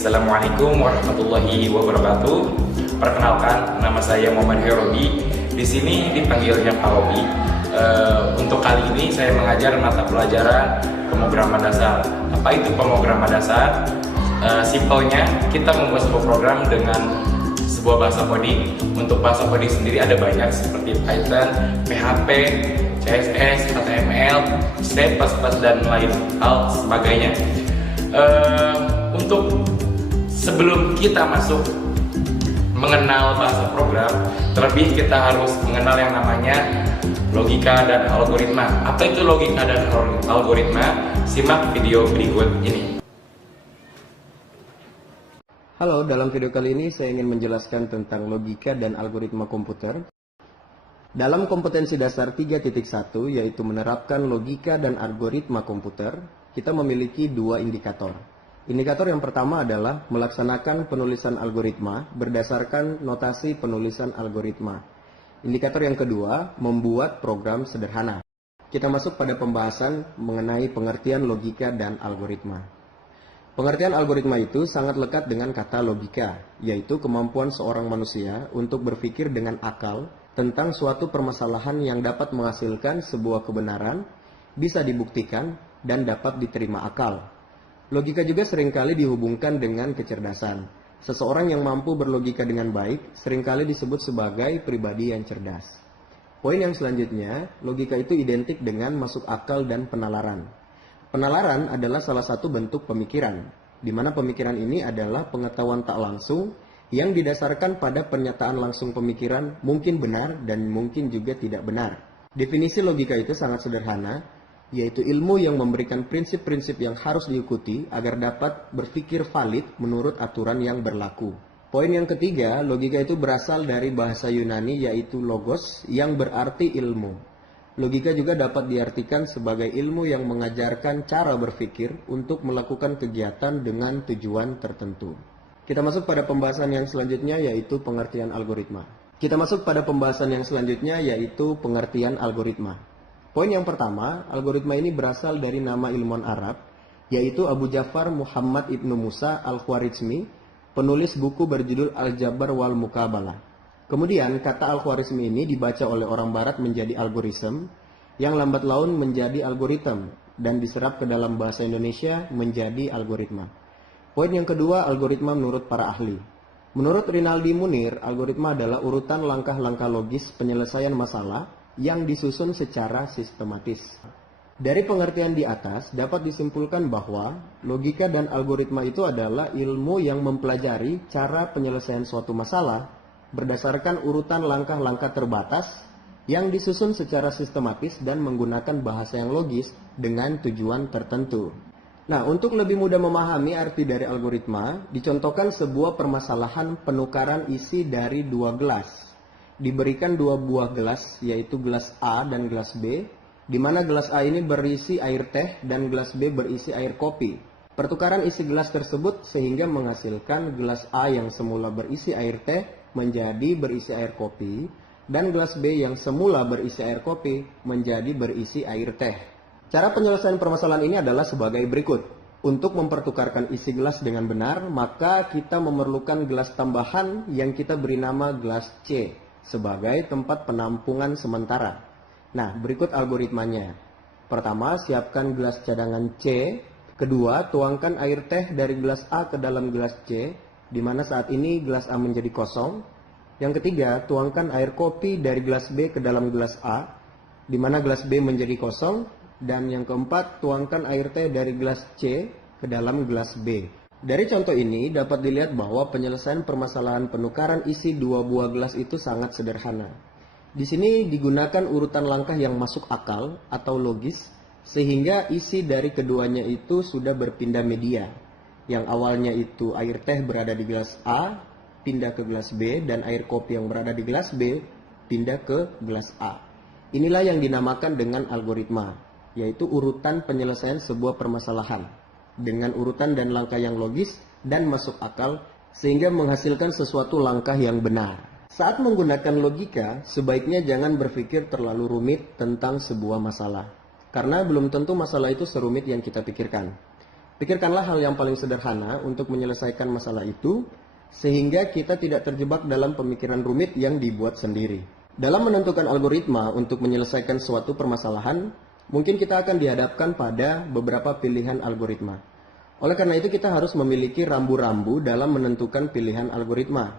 Assalamualaikum warahmatullahi wabarakatuh. Perkenalkan, nama saya Muhammad Herobi. Di sini dipanggilnya Pak Robi. Untuk kali ini saya mengajar mata pelajaran pemrograman dasar. Apa itu pemrograman dasar? Simpelnya, kita membuat sebuah program dengan sebuah bahasa coding. Untuk bahasa coding sendiri ada banyak seperti Python, PHP, CSS, HTML, C++, dan lain hal sebagainya. Untuk sebelum kita masuk mengenal bahasa program, terlebih kita harus mengenal yang namanya logika dan algoritma. Apa itu logika dan algoritma? Simak video berikut ini. Halo, dalam video kali ini saya ingin menjelaskan tentang logika dan algoritma komputer. Dalam kompetensi dasar 3.1, yaitu menerapkan logika dan algoritma komputer, kita memiliki dua indikator. Indikator yang pertama adalah melaksanakan penulisan algoritma berdasarkan notasi penulisan algoritma. Indikator yang kedua, membuat program sederhana. Kita masuk pada pembahasan mengenai pengertian logika dan algoritma. Pengertian algoritma itu sangat lekat dengan kata logika, yaitu kemampuan seorang manusia untuk berpikir dengan akal tentang suatu permasalahan yang dapat menghasilkan sebuah kebenaran, bisa dibuktikan, dan dapat diterima akal. Logika juga seringkali dihubungkan dengan kecerdasan. Seseorang yang mampu berlogika dengan baik seringkali disebut sebagai pribadi yang cerdas. Poin yang selanjutnya, logika itu identik dengan masuk akal dan penalaran. Penalaran adalah salah satu bentuk pemikiran, di mana pemikiran ini adalah pengetahuan tak langsung yang didasarkan pada pernyataan langsung pemikiran mungkin benar dan mungkin juga tidak benar. Definisi logika itu sangat sederhana, yaitu ilmu yang memberikan prinsip-prinsip yang harus diikuti agar dapat berpikir valid menurut aturan yang berlaku. Poin yang ketiga, logika itu berasal dari bahasa Yunani yaitu logos yang berarti ilmu. Logika juga dapat diartikan sebagai ilmu yang mengajarkan cara berpikir untuk melakukan kegiatan dengan tujuan tertentu. Kita masuk pada pembahasan yang selanjutnya yaitu pengertian algoritma. Poin yang pertama, algoritma ini berasal dari nama ilmuwan Arab, yaitu Abu Ja'far Muhammad Ibnu Musa Al-Khwarizmi, penulis buku berjudul Al-Jabar wal Muqabalah. Kemudian, kata Al-Khwarizmi ini dibaca oleh orang barat menjadi algoritma, yang lambat laun menjadi algoritma, dan diserap ke dalam bahasa Indonesia menjadi algoritma. Poin yang kedua, algoritma menurut para ahli. Menurut Rinaldi Munir, algoritma adalah urutan langkah-langkah logis penyelesaian masalah yang disusun secara sistematis. Dari pengertian di atas dapat disimpulkan bahwa logika dan algoritma itu adalah ilmu yang mempelajari cara penyelesaian suatu masalah berdasarkan urutan langkah-langkah terbatas yang disusun secara sistematis dan menggunakan bahasa yang logis dengan tujuan tertentu. Nah, untuk lebih mudah memahami arti dari algoritma, dicontohkan sebuah permasalahan penukaran isi dari dua gelas. Diberikan dua buah gelas, yaitu gelas A dan gelas B, di mana gelas A ini berisi air teh dan gelas B berisi air kopi. Pertukaran isi gelas tersebut sehingga menghasilkan gelas A yang semula berisi air teh menjadi berisi air kopi, dan gelas B yang semula berisi air kopi menjadi berisi air teh. Cara penyelesaian permasalahan ini adalah sebagai berikut. Untuk mempertukarkan isi gelas dengan benar, maka kita memerlukan gelas tambahan yang kita beri nama gelas C sebagai tempat penampungan sementara. Nah, berikut algoritmanya. Pertama, siapkan gelas cadangan C. Kedua, tuangkan air teh dari gelas A ke dalam gelas C, di mana saat ini gelas A menjadi kosong. Yang ketiga, tuangkan air kopi dari gelas B ke dalam gelas A, di mana gelas B menjadi kosong. Dan yang keempat, tuangkan air teh dari gelas C ke dalam gelas B. Dari contoh ini dapat dilihat bahwa penyelesaian permasalahan penukaran isi dua buah gelas itu sangat sederhana. Di sini digunakan urutan langkah yang masuk akal atau logis, sehingga isi dari keduanya itu sudah berpindah media. Yang awalnya itu air teh berada di gelas A, pindah ke gelas B, dan air kopi yang berada di gelas B, pindah ke gelas A. Inilah yang dinamakan dengan algoritma, yaitu urutan penyelesaian sebuah permasalahan dengan urutan dan langkah yang logis dan masuk akal sehingga menghasilkan sesuatu langkah yang benar. Saat menggunakan logika, sebaiknya jangan berpikir terlalu rumit tentang sebuah masalah, karena belum tentu masalah itu serumit yang kita pikirkan. Pikirkanlah hal yang paling sederhana untuk menyelesaikan masalah itu, sehingga kita tidak terjebak dalam pemikiran rumit yang dibuat sendiri. Dalam menentukan algoritma untuk menyelesaikan suatu permasalahan, mungkin kita akan dihadapkan pada beberapa pilihan algoritma. Oleh karena itu kita harus memiliki rambu-rambu dalam menentukan pilihan algoritma.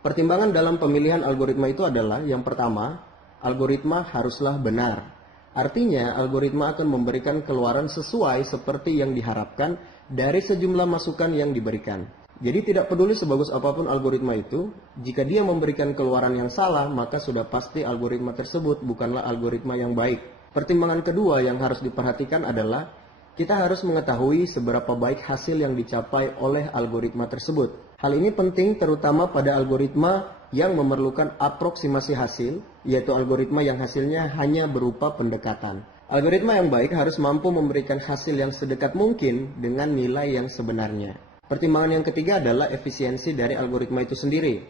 Pertimbangan dalam pemilihan algoritma itu adalah, yang pertama, algoritma haruslah benar. Artinya, algoritma akan memberikan keluaran sesuai seperti yang diharapkan dari sejumlah masukan yang diberikan. Jadi tidak peduli sebagus apapun algoritma itu, jika dia memberikan keluaran yang salah, maka sudah pasti algoritma tersebut bukanlah algoritma yang baik. Pertimbangan kedua yang harus diperhatikan adalah, kita harus mengetahui seberapa baik hasil yang dicapai oleh algoritma tersebut. Hal ini penting terutama pada algoritma yang memerlukan aproksimasi hasil, yaitu algoritma yang hasilnya hanya berupa pendekatan. Algoritma yang baik harus mampu memberikan hasil yang sedekat mungkin dengan nilai yang sebenarnya. Pertimbangan yang ketiga adalah efisiensi dari algoritma itu sendiri.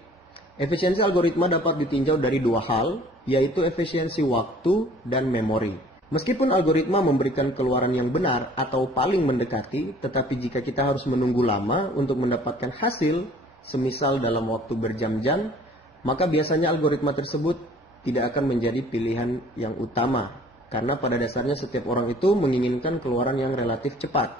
Efisiensi algoritma dapat ditinjau dari dua hal, yaitu efisiensi waktu dan memori. Meskipun algoritma memberikan keluaran yang benar atau paling mendekati, tetapi jika kita harus menunggu lama untuk mendapatkan hasil, semisal dalam waktu berjam-jam, maka biasanya algoritma tersebut tidak akan menjadi pilihan yang utama. Karena pada dasarnya setiap orang itu menginginkan keluaran yang relatif cepat.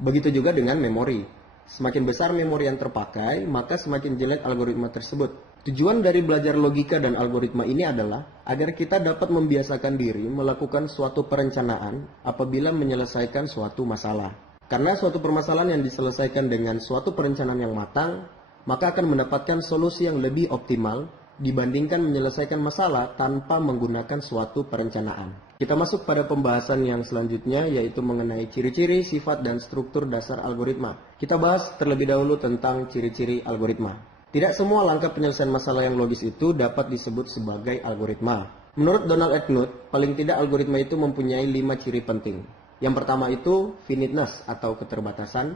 Begitu juga dengan memori. Semakin besar memori yang terpakai, maka semakin jelek algoritma tersebut. Tujuan dari belajar logika dan algoritma ini adalah agar kita dapat membiasakan diri melakukan suatu perencanaan apabila menyelesaikan suatu masalah. Karena suatu permasalahan yang diselesaikan dengan suatu perencanaan yang matang, maka akan mendapatkan solusi yang lebih optimal dibandingkan menyelesaikan masalah tanpa menggunakan suatu perencanaan. Kita masuk pada pembahasan yang selanjutnya, yaitu mengenai ciri-ciri, sifat, dan struktur dasar algoritma. Kita bahas terlebih dahulu tentang ciri-ciri algoritma. Tidak semua langkah penyelesaian masalah yang logis itu dapat disebut sebagai algoritma. Menurut Donald E. Knuth, paling tidak algoritma itu mempunyai 5 ciri penting. Yang pertama itu finiteness atau keterbatasan,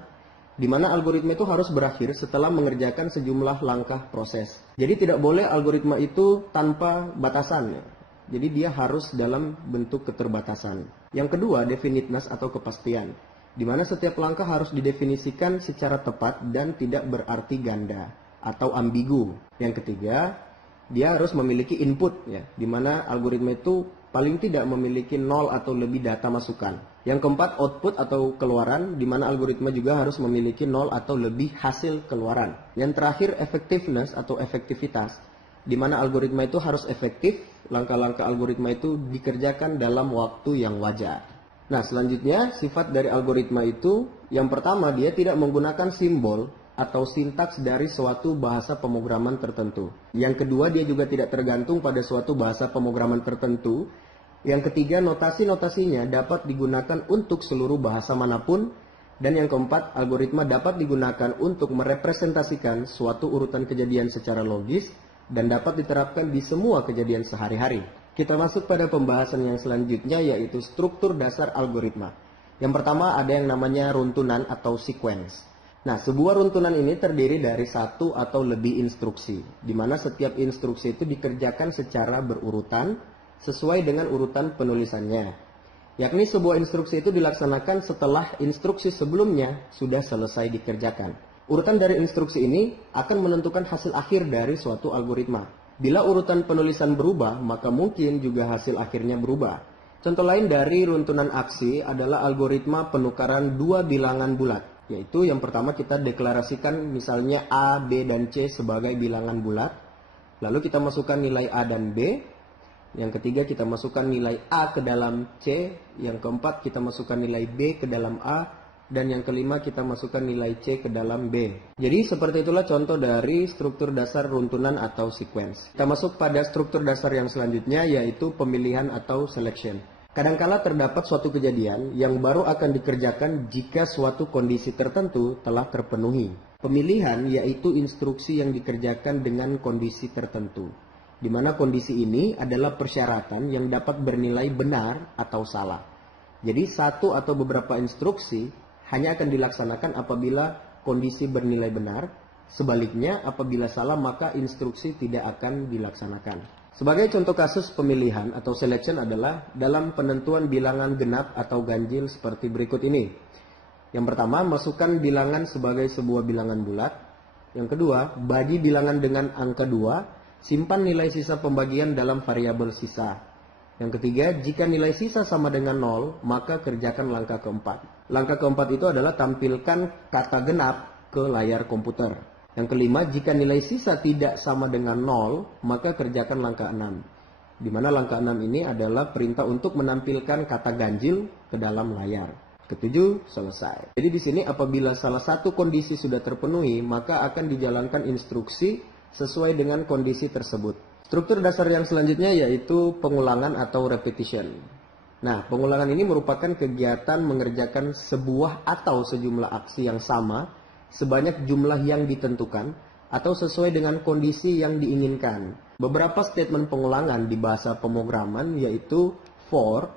di mana algoritma itu harus berakhir setelah mengerjakan sejumlah langkah proses. Jadi tidak boleh algoritma itu tanpa batasan. Jadi dia harus dalam bentuk keterbatasan. Yang kedua, definiteness atau kepastian, di mana setiap langkah harus didefinisikan secara tepat dan tidak berarti ganda atau ambigu. Yang ketiga, dia harus memiliki input, ya, di mana algoritma itu paling tidak memiliki 0 atau lebih data masukan. Yang keempat, output atau keluaran, di mana algoritma juga harus memiliki 0 atau lebih hasil keluaran. Yang terakhir, effectiveness atau efektivitas, di mana algoritma itu harus efektif, langkah-langkah algoritma itu dikerjakan dalam waktu yang wajar. Nah, selanjutnya sifat dari algoritma itu, yang pertama, dia tidak menggunakan simbol atau sintaks dari suatu bahasa pemrograman tertentu. Yang kedua, dia juga tidak tergantung pada suatu bahasa pemrograman tertentu. Yang ketiga, notasi-notasinya dapat digunakan untuk seluruh bahasa manapun. Dan yang keempat, algoritma dapat digunakan untuk merepresentasikan suatu urutan kejadian secara logis dan dapat diterapkan di semua kejadian sehari-hari. Kita masuk pada pembahasan yang selanjutnya, yaitu struktur dasar algoritma. Yang pertama, ada yang namanya runtunan atau sequence. Nah, sebuah runtunan ini terdiri dari satu atau lebih instruksi, di mana setiap instruksi itu dikerjakan secara berurutan sesuai dengan urutan penulisannya. Yakni sebuah instruksi itu dilaksanakan setelah instruksi sebelumnya sudah selesai dikerjakan. Urutan dari instruksi ini akan menentukan hasil akhir dari suatu algoritma. Bila urutan penulisan berubah, maka mungkin juga hasil akhirnya berubah. Contoh lain dari runtunan aksi adalah algoritma penukaran dua bilangan bulat. Yaitu yang pertama kita deklarasikan misalnya A, B, dan C sebagai bilangan bulat. Lalu kita masukkan nilai A dan B. Yang ketiga kita masukkan nilai A ke dalam C. Yang keempat kita masukkan nilai B ke dalam A. Dan yang kelima kita masukkan nilai C ke dalam B. Jadi seperti itulah contoh dari struktur dasar runtunan atau sequence. Kita masuk pada struktur dasar yang selanjutnya, yaitu pemilihan atau selection. Kadangkala terdapat suatu kejadian yang baru akan dikerjakan jika suatu kondisi tertentu telah terpenuhi. Pemilihan yaitu instruksi yang dikerjakan dengan kondisi tertentu, di mana kondisi ini adalah persyaratan yang dapat bernilai benar atau salah. Jadi satu atau beberapa instruksi hanya akan dilaksanakan apabila kondisi bernilai benar, sebaliknya apabila salah maka instruksi tidak akan dilaksanakan. Sebagai contoh kasus pemilihan atau selection adalah dalam penentuan bilangan genap atau ganjil seperti berikut ini. Yang pertama, masukkan bilangan sebagai sebuah bilangan bulat. Yang kedua, bagi bilangan dengan angka 2, simpan nilai sisa pembagian dalam variabel sisa. Yang ketiga, jika nilai sisa sama dengan 0, maka kerjakan langkah keempat. Langkah keempat itu adalah tampilkan kata genap ke layar komputer. Yang kelima, jika nilai sisa tidak sama dengan 0, maka kerjakan langkah 6. Di mana langkah 6 ini adalah perintah untuk menampilkan kata ganjil ke dalam layar. Ketujuh, selesai. Jadi di sini apabila salah satu kondisi sudah terpenuhi, maka akan dijalankan instruksi sesuai dengan kondisi tersebut. Struktur dasar yang selanjutnya yaitu pengulangan atau repetition. Nah, pengulangan ini merupakan kegiatan mengerjakan sebuah atau sejumlah aksi yang sama sebanyak jumlah yang ditentukan atau sesuai dengan kondisi yang diinginkan. Beberapa statement pengulangan di bahasa pemrograman yaitu for,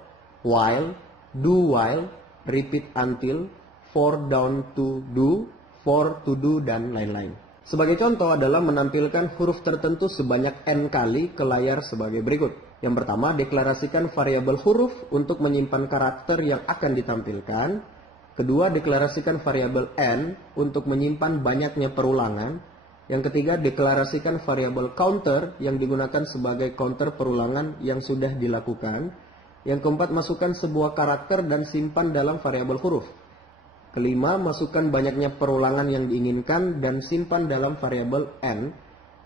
while, do while, repeat until, for down to do, for to do, dan lain-lain. Sebagai contoh adalah menampilkan huruf tertentu sebanyak n kali ke layar sebagai berikut. Yang pertama, deklarasikan variabel huruf untuk menyimpan karakter yang akan ditampilkan. Kedua, deklarasikan variabel n untuk menyimpan banyaknya perulangan. Yang ketiga, deklarasikan variabel counter yang digunakan sebagai counter perulangan yang sudah dilakukan. Yang keempat, masukkan sebuah karakter dan simpan dalam variabel huruf. Kelima, masukkan banyaknya perulangan yang diinginkan dan simpan dalam variabel n.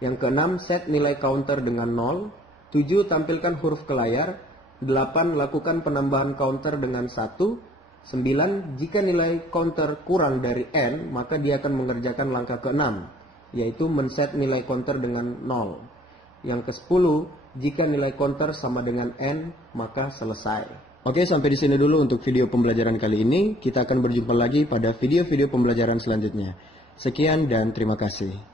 Yang keenam, set nilai counter dengan 0. 7, tampilkan huruf ke layar. 8, lakukan penambahan counter dengan 1. 9, jika nilai counter kurang dari n, maka dia akan mengerjakan langkah ke-6, yaitu men-set nilai counter dengan 0. Yang ke-10, jika nilai counter sama dengan n, maka selesai. Oke, sampai di sini dulu untuk video pembelajaran kali ini. Kita akan berjumpa lagi pada video-video pembelajaran selanjutnya. Sekian dan terima kasih.